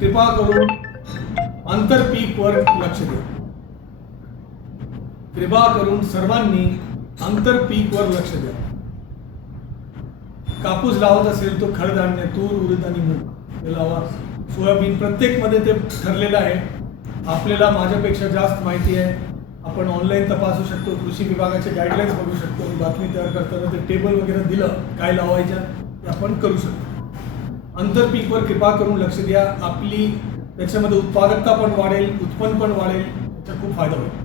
कृपा करून आंतरपीकवर लक्ष द्या कृपा करून सर्वांनी आंतरपीकवर लक्ष द्या. कापूस लावत असेल तो खडधान्य तूर उडीद आणि मूग हे लावा. सोयाबीन प्रत्येकमध्ये ते ठरलेलं आहे. आपल्याला माझ्यापेक्षा जास्त माहिती आहे. आपण ऑनलाईन तपासू शकतो कृषी विभागाचे गाईडलाईन्स बघू शकतो. बातमी तयार करताना ते टेबल वगैरे दिलं काय लावायच्या ते आपण करू शकतो. आंतरपीकवर कृपा करून लक्ष द्या. आपली त्याच्यामध्ये उत्पादकता पण वाढेल उत्पन्न पण वाढेल. त्याचा खूप फायदा होईल.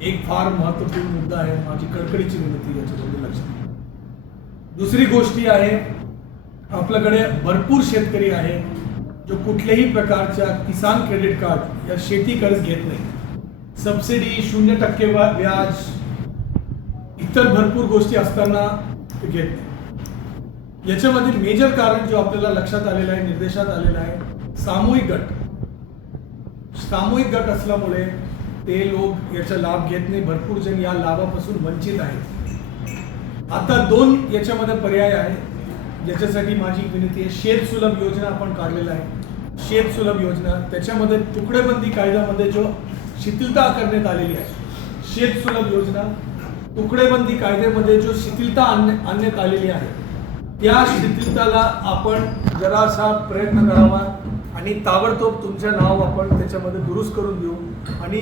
एक फार महत्त्वपूर्ण मुद्दा आहे माझी कडकडीची विनंती याच्याबद्दल लक्ष द्या. दुसरी गोष्टी आहे आपल्याकडे भरपूर शेतकरी आहे जो कुठल्याही प्रकारच्या किसान क्रेडिट कार्ड या शेती कर्ज घेत नाही. सबसिडी शून्य टक्के व्याज इतर भरपूर गोष्टी असताना घेत नाही. याच्यामध्ये मेजर कारण जो आपल्याला लक्षात आलेलं आहे निर्देशात आलेलं आहे सामूहिक गट. सामूहिक गट असल्यामुळे ते लोक याचा लाभ घेत नाही. भरपूर जण या लाभापासून वंचित आहेत. आता दोन याच्यामध्ये पर्याय आहे ज्याच्यासाठी माझी विनंती आहे शेत सुलभ योजना आपण काढलेला आहे. शेत सुलभ योजना. त्याच्यामध्ये तुकडेबंदी कायद्यामध्ये जो शिथिलता करण्यात आलेली आहे शेत सुलभ योजना. तुकडेबंदी कायद्यामध्ये जो शिथिलता आण आणण्यात आलेली आहे त्या शिथिलताला आपण जरासा प्रयत्न करावा आणि ताबडतोब तुमचं नाव आपण त्याच्यामध्ये दुरुस्त करून देऊ. आणि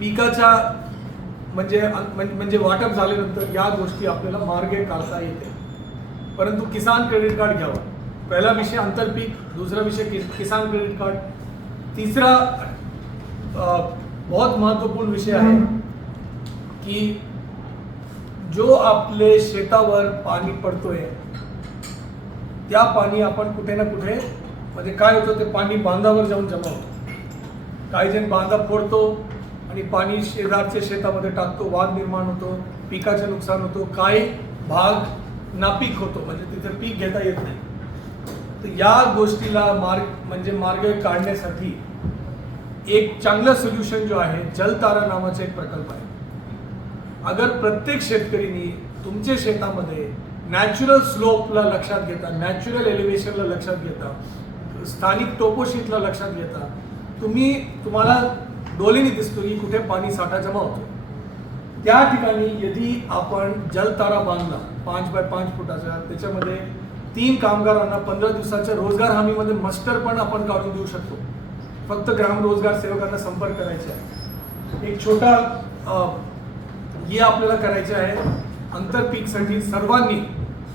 पिकाच्या म्हणजे म्हणजे वाटप झाल्यानंतर या गोष्टी आपल्याला मार्गे काढता येते परंतु किसान क्रेडिट कार्ड घ्यावं. पहिला विषय आंतरपीक दुसरा विषय किसान क्रेडिट कार्ड. तीसरा बहुत महत्त्वपूर्ण विषय आहे की जो आपले शेतावर पाणी पडतोय त्या पाणी आपण कुठे ना कुठे म्हणजे काय होतं ते पाणी बांधावर जाऊन जमा होतं. काही जण बांधा फोडतो आणि पाणी शेजारच्या शेतामध्ये टाकतो वाद निर्माण होतो पिकाचे नुकसान होतो काही भाग नापीक होतो म्हणजे तिथे पीक घेता येत नाही. तर या गोष्टीला मार्ग म्हणजे मार्ग काढण्यासाठी एक चांगलं सोल्युशन जो आहे जलतारा नावाचा एक प्रकल्प आहे. अगर प्रत्येक शेतकरीनी तुमच्या शेतामध्ये नॅचरल स्लोपला लक्षात घेता नॅचरल एलिव्हेशनला लक्षात घेता स्थानिक टोपोशीटला लक्षात घेता तुम्ही तुम्हाला डोलीने दिसतो की कुठे पाणी साठा जमा होतो. त्या ठिकाणी यदि आपण जलतारा बांधला पाच बाय पाच फुटाचा त्याच्यामध्ये तीन कामगारांना पंधरा दिवसाच्या रोजगार हमीमध्ये मस्टर पण आपण काढून देऊ शकतो. फक्त ग्राम रोजगार सेवकांना संपर्क करायचा आहे. एक छोटा हे आपल्याला करायचे आहे. आंतरपीकसाठी सर्वांनी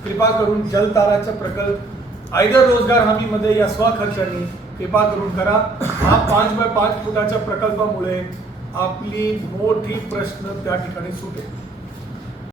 कृपा करून जलताराचा प्रकल्प आयदर रोजगार हमीमध्ये या स्वखर्चाने कृपा करून करा. हा पाच बाय पाच फुटाच्या प्रकल्पामुळे आपली मोठी प्रश्न त्या ठिकाणी सुटेल.